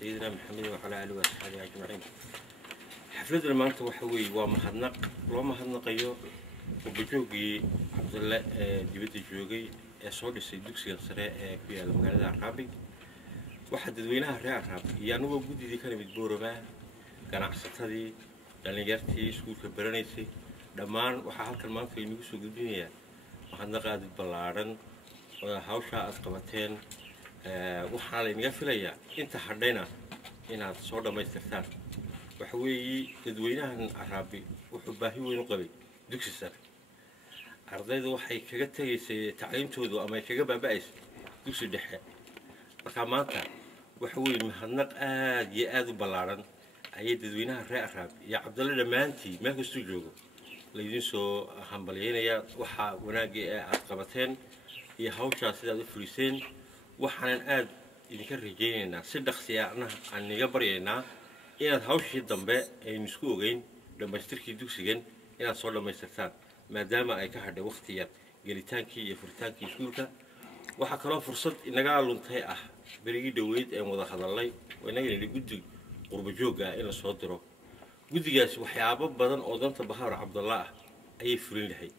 سيدنا محمد وعلى آله وصحبه أجمعين. حفلة المانتا وحوي ومهنق لو مهنقيو وبجوجي عبد الله دبيت الجوجي صور السيدوكسي سراء في المجال العربي واحد دوينها ريال عربي يعني هو جودي دي كان بتبوربه كان عصتها لأن جرتي سكول كبرنيتي دمان وحالك المانتا ينوسو جدينيا مهنق عدد بلارن وهاوشا أسقطتين waxaa la inaga filayaa inta hadhayna inaad soo dhamaystirtaan waxa weeye dadweynahan Araabi wuxuu baahi weyn u qabay dugsi sare ardaydu waxay kaga tagaysay tacliintoodu ama kaga baaba'aysay dugsi dhexe marka maanta waxa weeye mahadnaq aad iyo aad u ballaaran ayay dadweynaha reer Araabi iyo Cabdulla dhamaantii meel kasta joogo la idin soo hambalyeynaya waxa wanaagga aad qabateen iyo hawsha sidaad u fuliseen waxaan aad idinka rajaynaynaa si dhaqsi ah aan niga baryaynaa inaad hawshii dambe aynu isku ogeyn dhamaystirkii dugsigan inaad soo dhamaystirtaan maadaama ay ka hadhay waqti yar gelitaankii iyo furitaankii iskuulka waxa kaloo fursad inaga luntay ah berigii dhaweyd ee wada hadalay oo inaga nidhi guddi qurbo joog ah in la soo diro guddigaas waxyaabo badan oo danta Bahar Cabdulla ah ayay furin lahayd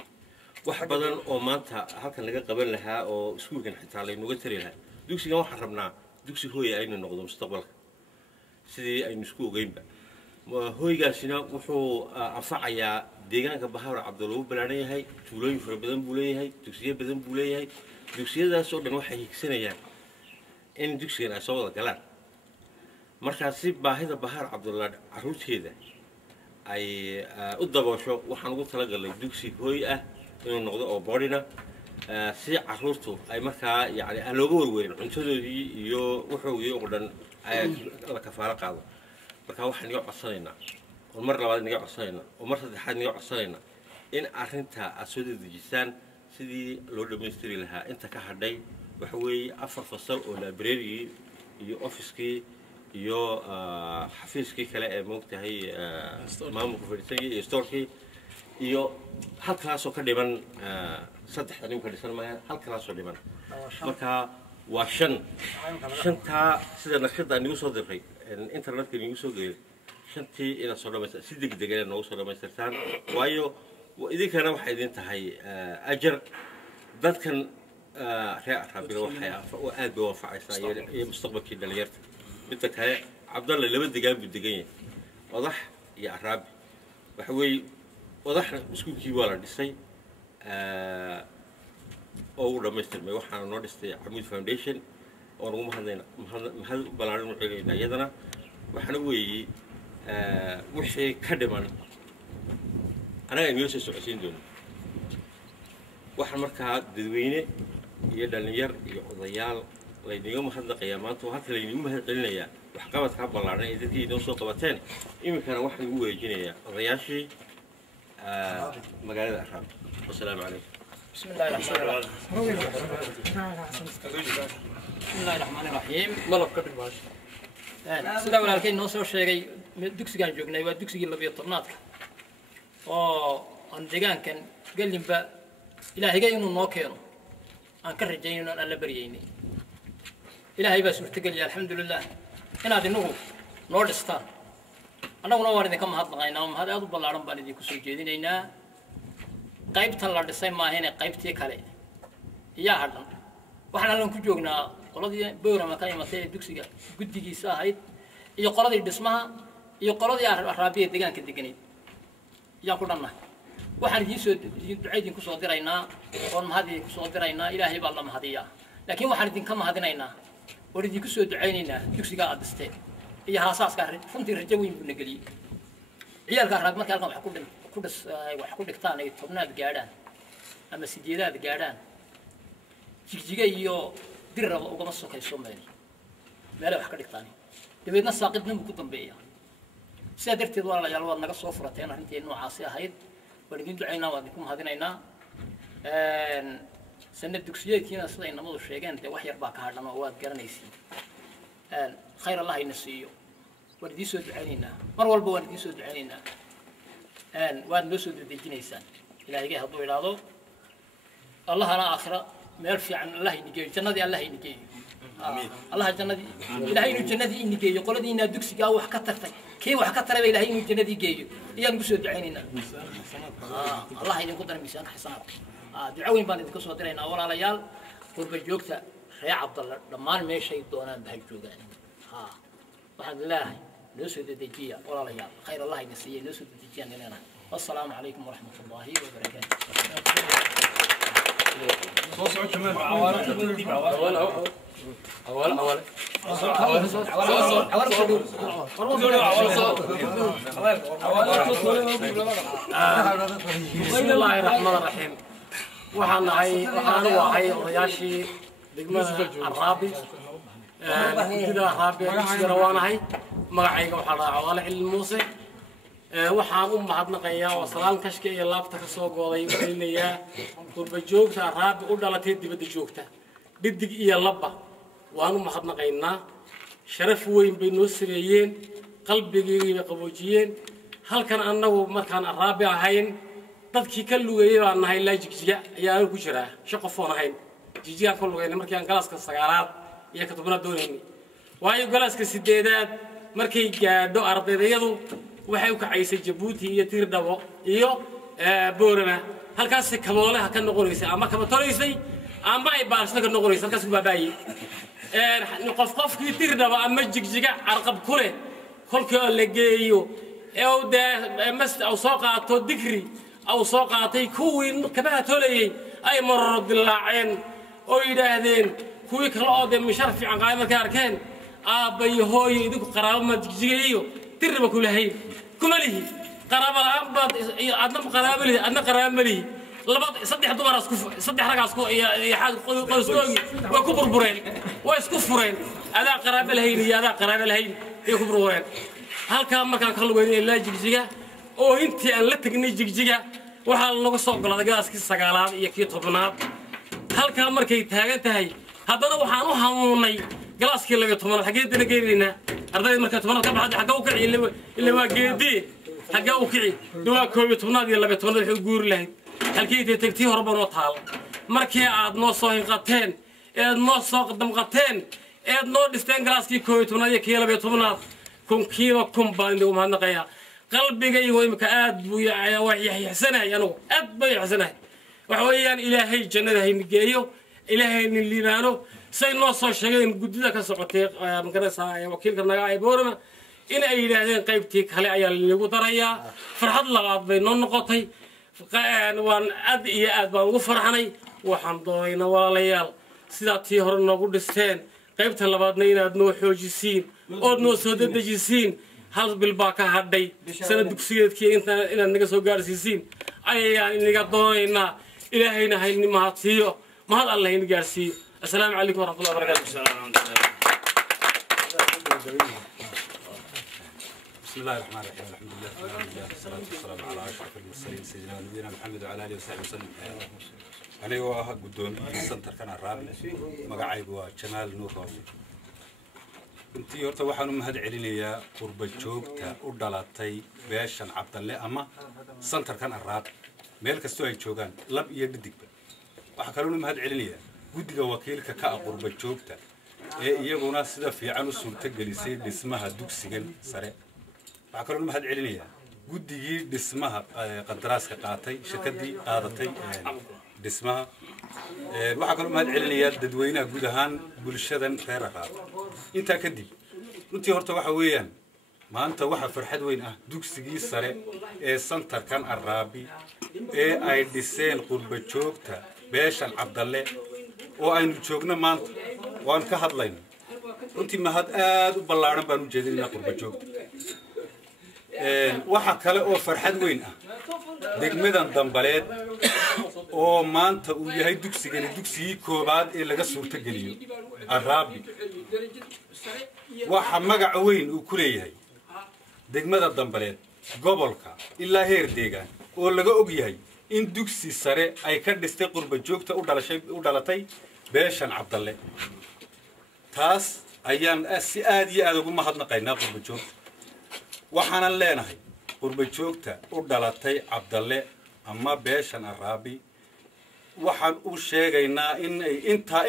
wax badan oo maanta halkan laga qaban lahaa oo iskuulkan xitaa la inaga tari lahaa dugsigan waxaan rabnaa dugsi hooy aynu noqdo mustaqbalka sidii aynu isku ogeynba hooygaasina wuxuu anfacayaa deegaanka Bahar Cabdulla uu balaaran yahay tuulooyin fara badan buu leeyahay dugsiyo badan buu leeyahay dugsiyadaas oo dhan waxay higsanayaan in dugsigan ay soo wada galaan marka si baahida Bahar Cabdulla caruurteeda ay u daboosho waxaan ugu talagalay dugsi hooy ah inuu noqdo oo boodina si caruurtu ay markaa yani aan looga warweyn cuntadoodii iyo wuxuugii oo dhan ay la kafaalo qaado marka waxaan iga codsanaynaa oo mar labaad iga codsanaynaa oo mar saddexaad iga codsanaynaa in arrinta aad soo dedejisaan sidii loo dhamaystiri lahaa inta ka hadhay waxa weeye 4 fasal oo library iyo office-kii iyo xafiiskii kale ee moogtahay maamulka fadhiisay iyo store-kii iyo halkaasoo ka dhiman saddex nin ka dhisan maahan halkaasoo dhiman marka waa shanta sida naqshada aan igu soo diray internetka igu soo geeyay shantii ila soo dhamaystir si degdeg ah noogu soo dhamaystirtaan waayo idinkana waxay idin tahay ajar dadkan reer Araabi waxay aad u waafaqaysaa iyo mustaqbalkii dhalinyarta midda kale Cabdulla laba deegaan buu degan yahay wadax iyo Araabi waxa weeye wadax iskuulkii waa la dhisay oo uu dhamaystirmay waxaana noo dhistay Amuud Foundation oo ugu mahad balaaran u celinayna iyadana waxaana weeye wixii ka dhiman anaga inoo soo socodsiin doono waxaan markaa dadweyne iyo dhalinyar iyo odayaal la idinga mahadnaqayaa maanta halka la idinga mahad celinayaa waxqabadka ballaaran ee dadkii inoo soo qabateen iminkana waxaan ugu wareejinayaa odayaashii مقالة الأحرام والسلام عليكم. بسم الله الرحمن الرحيم. ملك قبل باش. سيدا ولكن نوصل شيء دكسي كان جوجنا ودكسي اللي بيطرناتك. عندنا كان قال لي بقى إلهي جاي إنه ناكينه. أنا كرر جاي إنه أنا برييني. إلهي بس ارتقل يا الحمد لله. أنا هذا نورستان. أنا ونوارد كم هذا غينام هذا أضرب العرب بالدي كسر جديد هنا قيبت الله دسين ما هنا قيبتي كله يا هذا وإحنا لون كجوجنا قلادي بورا مكان مثلا دكسيجا جدي ساعد يا قلادي بسمها يا قلادي عربية دجان كدجني يا كلنا وإحنا جيسود عيدين كسر درينا ورم هذه كسر درينا إلهي بالله ما هذيا لكن وإحنا كم هذينا هنا وردي كسر عيننا دكسيجا أدستي iyo haasaska runtii rajo weyn buu nagaliyay ciyalka Arab markay halkan wax ku dhigtaan ay tobnaad gaadhaan ama sideedaad gaadhaan jigjiga iyo dirraba uga sokayso meel wax ka dhigtaan dabeedna saaqidnimo ku dambeeya sida darteed walaalayaal waad naga soo furateen arrintii noocaas ahayd waan idin ducaynaa waan idinku mahadinaynaa sanad dugsiyeedkiina sida inamadu sheegeen wax yar baa ka hadhan oo waad garanaysiin خير الله ينسيه وردي سود عينينا مر والبو وردي سود عينينا واد نسود الجنيسان إلهي جه هذو إلى الله أنا آخرة ما يرفع عن الله ينجي جنة الله ينجي الله جنة إلهي إنه جنة إني جيو قل دينا دوكسي جاو وحكترتك كي وحكتر إلهي إنه جنة جيو إيان قصود عيننا الله يدين قدر ميسان حسنات دعوين بان إذا كسود رينا أولا ليال قرب جوكتا يا عبد الله لما ما شيء دونا بهالجوجان وحد الله نسود الدجية ولا ليال خير الله ينسيه نسود الدجية لنا والسلام عليكم ورحمة الله وبركاته بسم الله الرحمن الرحيم وحنا وحي رياشي دقمة الرابي كده الرابي روانة هاي مقعيق وحنا عوالح الموسى waxaan u mahadnaqayaa oo salaan kashka iyo laabta ka soo gooday inaya qurba joogta raabi u dhalatay dibadda joogta dhidig iyo labba waan u mahadnaqaynaa sharaf weyn bay noo sameeyeen qalbigayga qaboojiyeen halkan annagu markaan raabi ahayn dadkii ka lugeeyay baan nahay la jigjiga ayaa ku jira shaqo foon ahayn jigjiga ka lugeeyay markii aan galaaska sagaalaad iyo ka tobnaad doonaynay waayo galaaska sideedaad markay gaadho ardaydayadu waxay u kacaysay Djibouti iyo Tirdabo iyo Boorama halkaas kaboolaha ka noqonaysay ama kaba toraysay ama ay baarsada ka noqonaysay halkaas ku baabaayay qofkii Tirdabo ama jigjiga arqab kule kolkii la geeyo mas aw soo qaato digri aw soo qaatay kuwii kabaha tolayay ay marar dilaaceen oo yiraahdeen kuwii kala oo mishaar fiican qaay markay arkeen aabay hooyo idinku qaraabo ma jigjigayo Tirdabo kulahay كمله قرابة أبد أدنى قرابة له أدنى قرابة له لبعض صدق دمر صدق حركة أسكو يا حاج قصدوني وكبر برين ويسكو فرين هذا قرابة لهين هذا قرابة لهين يكبر برين هل كان مكان خلوا بين الله جيجا أو أنت أن لا تجني جيجا وحال لو صوق لا جالس كي سجالات يكفي طبنات هل كان مركي تهاي هذا هو حانو حموني جالس كي لقى طبنات حقيقة نجيبينه أرضي مركز طبنات كم حاجة وكعي اللي ما جدي حاجة وكعي دوا كوي طبنات يلا بطبنات يقول له هل كي تكتيه ربنا وطال مركي عاد نصين قتين نص قدام قتين نص دستين جالس كي كوي طبنات يلا بطبنات كم كيلو كم باند وما نقيا قلبي جاي هو مكاد ويا ويا حسنة يعني أبى حسنة وحويان إلهي جنة هي نجيو إلهي اللي نانو سينو صاشين جديدة كسرتي مكنسة وكيل كنا عيبورنا إن أي لهذين قيبتك هلا عيال اللي قطريا فرحت الله بين النقطي وان أدي أدبان وفرحني وحمدوينا والليال سيداتي هرنا قدستين قيبت الله بعدنا أدنو حوجسين أدنو سودة جسين هل بالباكا هدي سنة دكسية كي أنت إن النجسو جالسين أي يعني نقطوينا إلهينا هاي نماتيو ما هذا الله ينجارسي السلام عليكم ورحمة الله وبركاته. بسم الله الرحمن الرحيم الحمد لله والصلاة والسلام على أشرف المرسلين سيدنا ونبينا محمد وعلى آله وصحبه وسلم. أنا هو قدوم السنتر كان الرابع مقعي هو جمال نور رافي. كنت يورتا وحنا مهد علينا قرب جوجتا ودلاتي بيشان عبد الله أما سنتر كان الرابع مالك استوى جوجان لب يدك وحكلونا مهد علينا guddiga wakiilka ka qurba joogta iyaguna sida fiican u suurta gelisay dhismaha dugsigan sare waxa kale oo mahad celinaya guddigii dhismaha qandaraaska qaatay shirkadii qaadatay dhismaha waxa kale oo mahad celinaya dadweynaha guud ahaan bulshadan reer Raab inta kadib runtii horta waxa weeyaan maanta waxa farxad weyn ah dugsigii sare ee santarkan Araabi ee ay dhiseen qurba joogta beeshan Cabdalle oo aynu joogno maanta waan ka hadlayno runtii mahad aad u ballaaran baan u jeedinaa qurba joogta waxa kale oo farxad weyn ah degmadan Dambaleed oo maanta uu yahay dugsigii koobaad ee laga suurta geliyo Araabi waxa magac weyn uu ku leeyahay degmada Dambaleed gobolka ilaa heer deegaan oo laga og yahay in dugsi sare ay ka dhistay qurba joogta u dhalatay beeshan Cabdalle taas ayaan si aad iyo aad ugu mahadnaqaynaa qurba joogta waxaan leenahay qurba joogta u dhalatay Cabdalle ama beeshan Araabi waxaan u sheegaynaa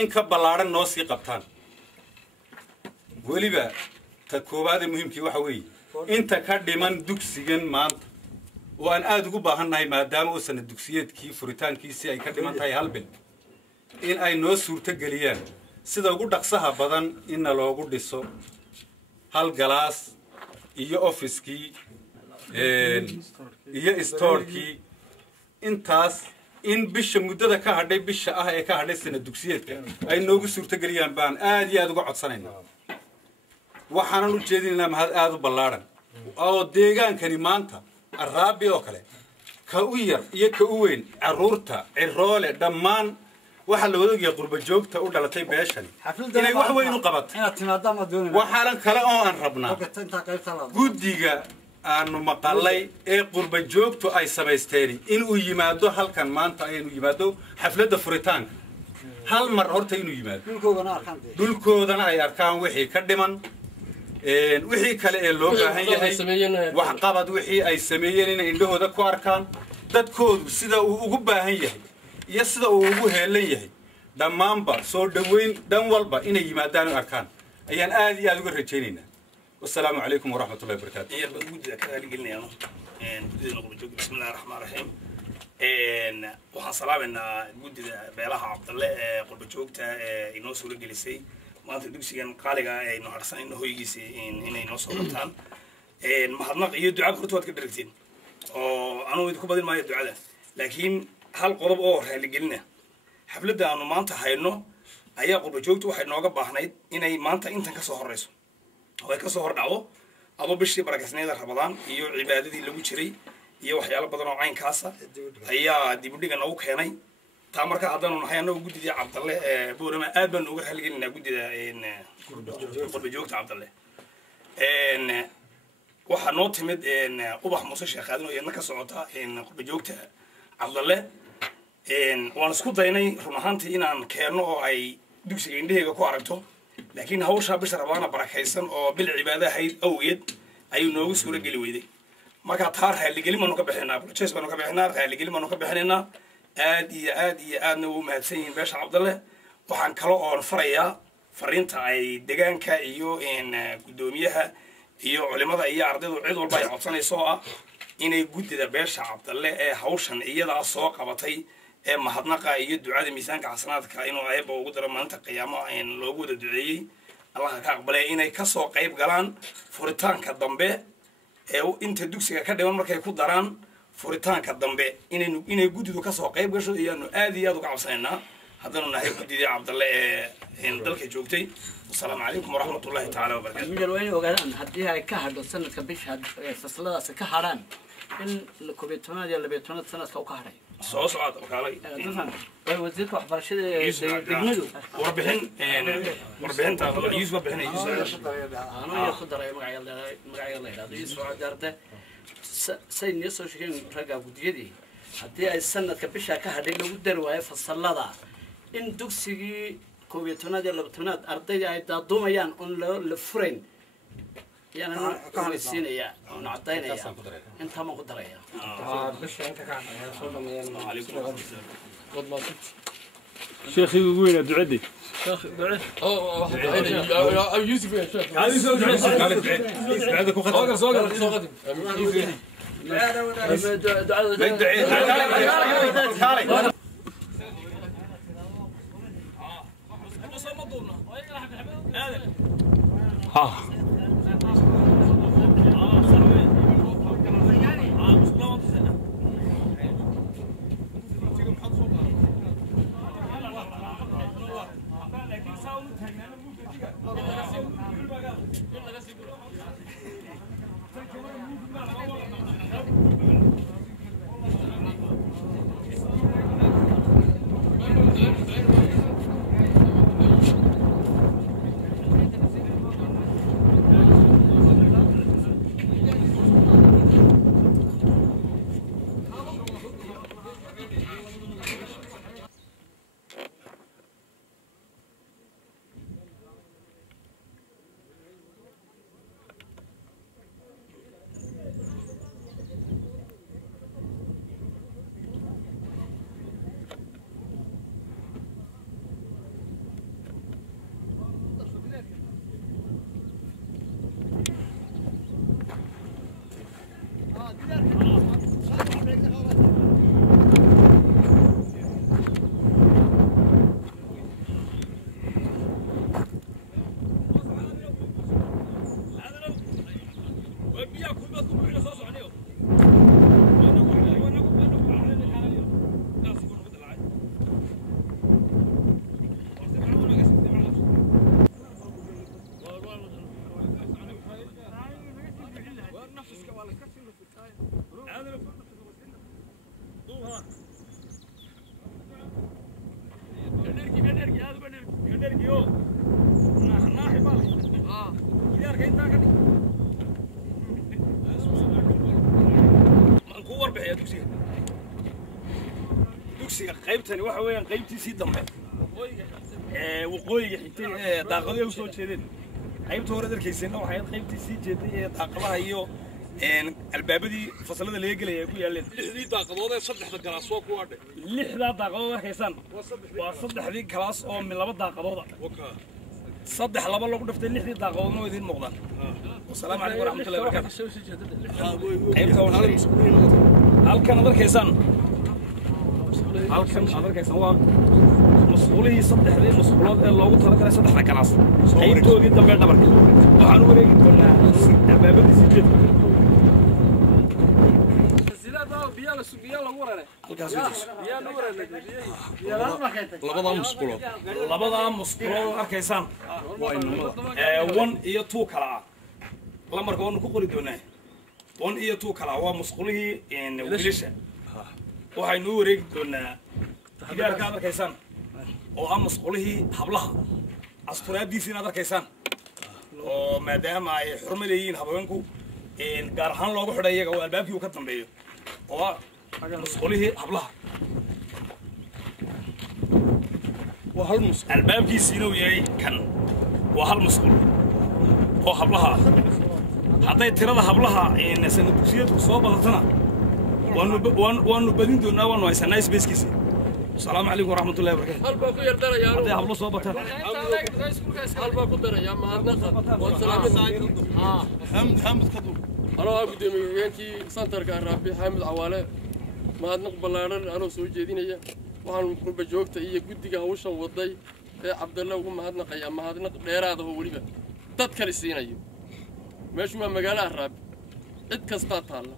in ka ballaaran noo sii qabtaan weliba ta koowaad ee muhiimkii waxa weeye inta ka dhiman dugsigan maanta oo aan aad ugu baahannahay maadaama uu sanad dugsiyeedkii furitaankiisii ay ka dhiman tahay hal bil in ay noo suurtogeliyaan sida ugu dhaqsaha badan inna loogu dhiso hal galaas iyo ofiskii iyo storekii intaas in bisha muddada ka hadhay bisha ah ee ka hadhay sanad dugsiyeedka ay noogu suurtogeliyaan baan aad iyo aad uga codsanaynaa waxaanan u jeedinaynaa mahad aad u ballaadhan oo deegaankani maanta arraabi oo kale ka u yar iyo ka u weyn carruurta ciroole dhammaan waxaa la wadaogaya qurba joogta u dhalatay beeshani inay wax weyn u qabato waxaanan kale oo aan rabnaa guddiga aanu maqalay ee qurba joogtu ay samaysteen inuu yimaado halkan maanta aynu yimaado xafladda furitaanka hal mar horta inuu yimaado dhulkoodana ay arkaan wixii ka dhiman wixii kale ee loo baahan yahay waxqabad wixii ay sameeyeen inay indhahooda ku arkaan dadkoodu sida uu ugu baahan yahay iyo sida uu ugu heelan yahay dhammaanba soo dhoweyn dhan walba inay yimaadaan oo arkaan ayaan aad iyo aad uga rajaynaynaa والسلام عليكم ورحمة الله وبركاته. هي بوجود كذا قلنا يا جديد نقول بسم الله الرحمن الرحيم. وحصل علينا جديد بيلاها عبد الله قرب جوجته إنه سوري جلسي ما أنت دوسي كان قالجا إنه حرصان إنه هو يجلس إنه ينصر بتان. ما حدنا يدعى خطوات كدرتين. أنا ودي كبدين ما يدعى له. لكن هل قرب أور اللي قلنا حفلة ده أنا ما أنت هينو أيه قرب جوجته واحد نوجب بحنايد إنه ما أنت كسر الرئيس. way ka soo hordhaco aba bishii barakasneeda Ramadaan iyo cibaadadii lagu jiray iyo waxyaalo badan oo caynkaasa ayaa dib u dhigan ugu keenay taa marka haddana waxaanu guddiga Cabdalle Boorama aad baan uga halgelinaa guddiga qurba joogta Cabdalle waxa noo timid ubax Muuse Sheekh Aadan oo iyana ka socota qurba joogta Cabdalle waan isku daynay run ahaantii inaan keeno oo ay dugsiga indhahayga ku aragto لكن هوشها بس ربنا بركيسن أو بالعبادة هاي أويد أيو نوع سورة جلي ويدي ما كتار هاي اللي جلي ما نكبر هنا بلشيس ما نكبر هنا هاي اللي جلي ما نكبر هنا آدي نو مهتين باش عبد الله وحن كلا أون فريا فرينت أي دجان كأيو إن قدوميها يو علماء أي عرض عيد والبيع عطاني سواء إن يجود ده باش عبد الله هوشن إيدا السوق عبطي ما حدنا يد دعاء ميزان كعصنات كائنه عيب وقدر ما أنت قيامه إن لوجود الدعاء الله كقبله إنه كسر قيب قلان فرتان كدمبه أو أنت دوسك كده ما مركي كودران فرتان كدمبه إنه يجود ده كسر قيب قشوا إنه آدي يدك عصينا هذا إنه هي جديد عبد الله إن ذلك جوكتي والسلام عليكم ورحمة الله تعالى وبركاته. من الوين وقالن هديها كهرد السنة كبيش هاد فصلنا سكهران إن الكوبيتونا ديال البيتونا السنة كوكهري. صعد وكالي. تفهم. وزيرك وحبرشة دجنودو. وربحين تاخذ يوسف بحين يوسف. أنا ياخذ رأي معي الله هذا يوسف عدارته سين يسوي شيء رجع بديدي. هديها السنة كبيش كهري لو قدر وهي فصلنا إن دكسي كوبيتونا ديال البيتونا أرضي عيدا دوميان أن لفرين. يعني أنا السنة يا أنا عطينا يا أنت ما قدر يا بس أنت كان يا صدق عليكم شيخي وين الدعدي شيخ بعد يوسف يا شيخ بعدك وخذ صوغ dugsiga qaybtani waxa weeyaan qaybtiisii dambe waqooyiga xigtay daaqadaha u soo jeedeen qaybta hore darkiisana waxay qaybtiisii jeeday daaqadaha iyo albaabadii fasalada laga gelay ay ku yaaleen lixdii daaqadood ee saddexda galaas waa ku adhay lixda daaqadood arkaysan waa saddexdii galaas oo laba daaqadood saddex laba lagu dhiftay lixdii daaqadoodna way idin muuqdaan wassalaamu calaykum waraxmatullahi wabarakaatu qaybta halkan arkaysan halkan arkaysan waa مسؤولي صدح ذي مسؤولات اللي هو ترى كذا صدح كلاس قيمته جدا بعد برك وحنا وريك كنا بابا سجد الزلات بيالا سبيالا ورنا بيالا ورنا لبضا مسؤولات أركيسان وان إيه تو كلا لما ركون كقولي دونا وان إيه تو كلا هو مسؤولي إن وليشة وحنا وريك دونا إذا كان أركيسان oo aan masquulihii hablaha asturaadiisina arkaysan oo maadaama ay xurmadeeyeen habeenku gaar ahaan loogu xidhay iyaga oo albaabkii uu ka dambeeyo oo masquulihii hablaha waa hal masquul albaabkiisina uu yahay kan waa hal masquul oo hablaha hadday tirada hablaha sanad dugsiyadku soo badatana waanu badin doonaa waanu haysanaa spacekiisa السلام عليكم ورحمة الله وبركاته. هل باكو يردنا يا رب؟ هذا حبلو صوبته. هل باكو درنا يا مهندقة والسلام عليكم. حمد كدو. أنا أقول دميانتي سنتر كهربي حامد عوالة مهندق بلارن أنا سوي دينية وعن قرب جوكته هي جودي كهوشة وضي عبد الله ومهندق يا مهندق غير هذا هو وليبه تذكر السينية مش ما مجال الراب اتكسبت هلا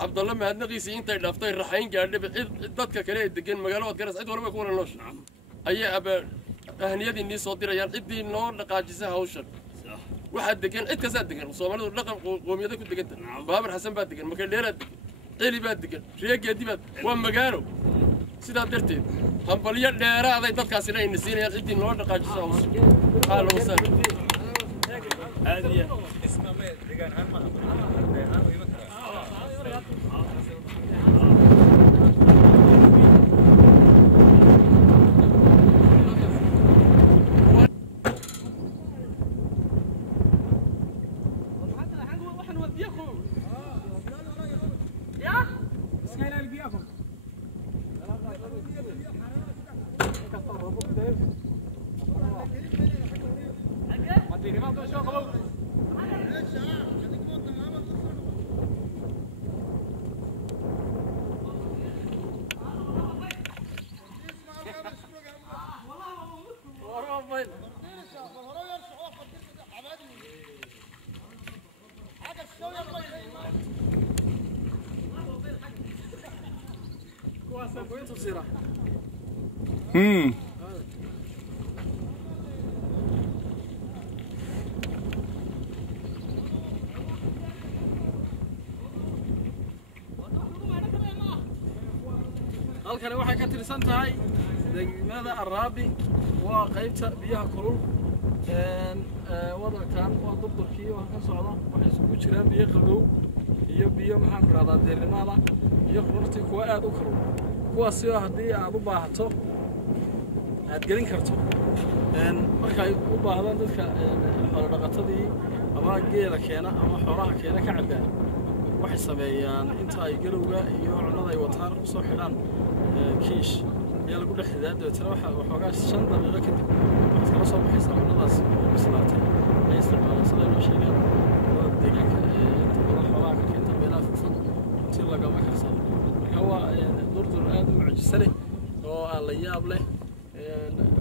عبد الله ما هنقيسي انت دافتay raxayn gaadhay dadka kale ee degan magaalada garas cid walba ku wada noosh ay aba ahniyadii soo dirayaan cidii noo dhaqaajisay hawshan waxa degan cid kasta degan Soomaalidu dhaqan qoomiyada ku degan Baabur Xasan baa degan markay dheeraad cili baa degan reegeedii baa waa magaalo sidaa darteed hambaliyo dheeraad ay dadkaasi ay nasiinayaan cidii noo dhaqaajisay hawshan xaal wasa aadiya ismaamay degan han ma halkani waxay ka tirsan tahay degmada Araabi waa qaybta biyaha kulul wadankan waa durdurkii oo ka socda waxay isugu jiraan biyo qabow iyo biyo maxaan ku raadaa deernimada iyo runtii kuwa aad u kulul kuwaas oo haddii aad u baahato aad gelin karto markay u baahdaan dadka xoolo dhaqatadii ama geela keena ama xoolaha keena ka cabaan waxay sameeyaan inta ay galowga iyo cunada ay wataan ku soo xidhaan kiish ayaa lagu dhex ridaa dabeetana waxoogaa 5 daqiiqo kadib waxaad kala soo baxaysaa cunadaas oo bislaatay ay isticmaalaan sida loo sheegay deegaanka inta badan xoolaha ka keenta meelaha fog xiise leh oo aan la yaab leh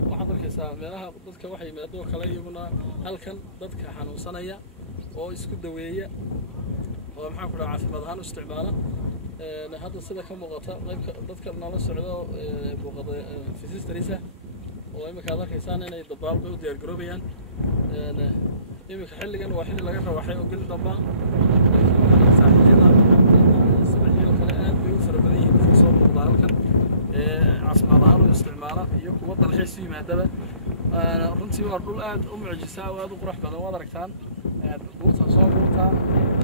waxaad arkaysaa meelaha dadka waxay yimaadoo kale iyaguna halkan dadka xanuunsanaya oo isku daweeya oo maxaan ku dhahaa caafimaad ahaan u isticmaala hadda sida ka muuqata qaybka dadka nala socdo muuqada physicianisa oo imika aad arkaysaan inay dabaalba u diyaar garoobayaan imika xilligan waa xilli laga rawaxay oo geli damba saaxiibada subaxii kale aad bay u fara badan yihiin dadka soo muuqda halkan caafimaad ahaan u isticmaala iyo kuwa dalxiis u yimaadaba runtii waa dhul aad u mucjisa oo aad u qurux badan waad aragtaan buurta soo buurta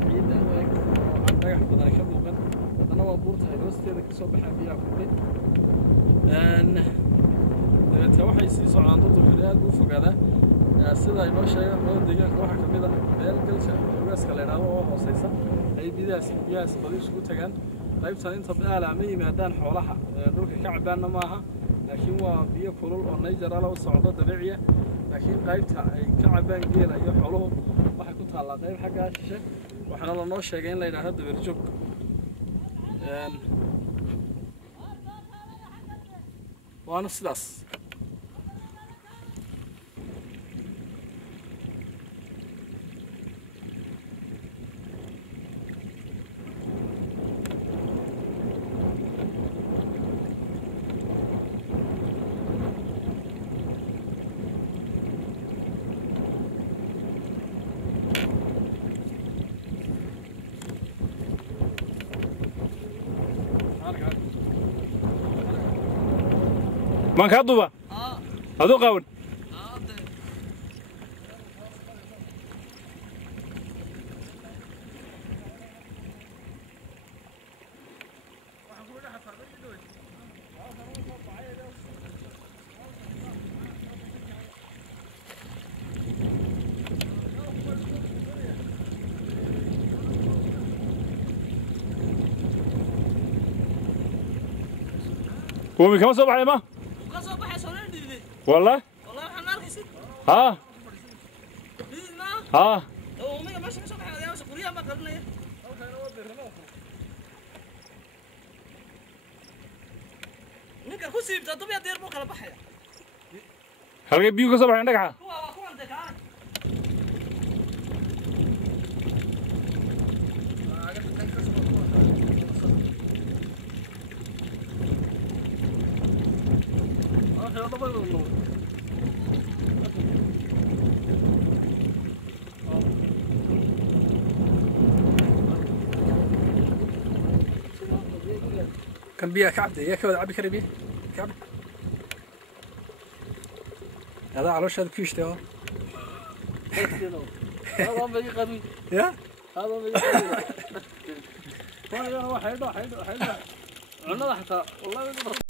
ciidda u eg oo aan dhagax badan ka muuqan haddana waa buurta hoosteeda ka soo baxaan biyaha kordhay dabeetna waxay sii socdaan dadku xilli aad u fogaadaa sida ay noo sheegaan loo deegaanka waxaa ka mid ah meel galka ogaaska la yidhaahdo oo hooseysa ay biyahaas badi isugu tagaan qaybtan inta aala ma yimaadaan xoolaha dhulka ka cabaanna maaha laakiin waa biyo kulul oo nayjarala u socdo dabiiciya laakiin qaybta ay ka cabaan geela iyo xooluhu waxay ku taallaa qayb xaggaa shishe waxaana lanoo sheegay in la yidhaahdo dabeerjoog waana sidaas ما كذوبة هذو قاون قومي كم صباح يا ما والله ها ها هل بيو كسب عندك ها كان بيها كعبده يا كود عبي كربي كعب هذا علوش هذا كيش تاعه هذا بيجي قوي يا هذا بيجي قوي هو حيدو عنا حتى والله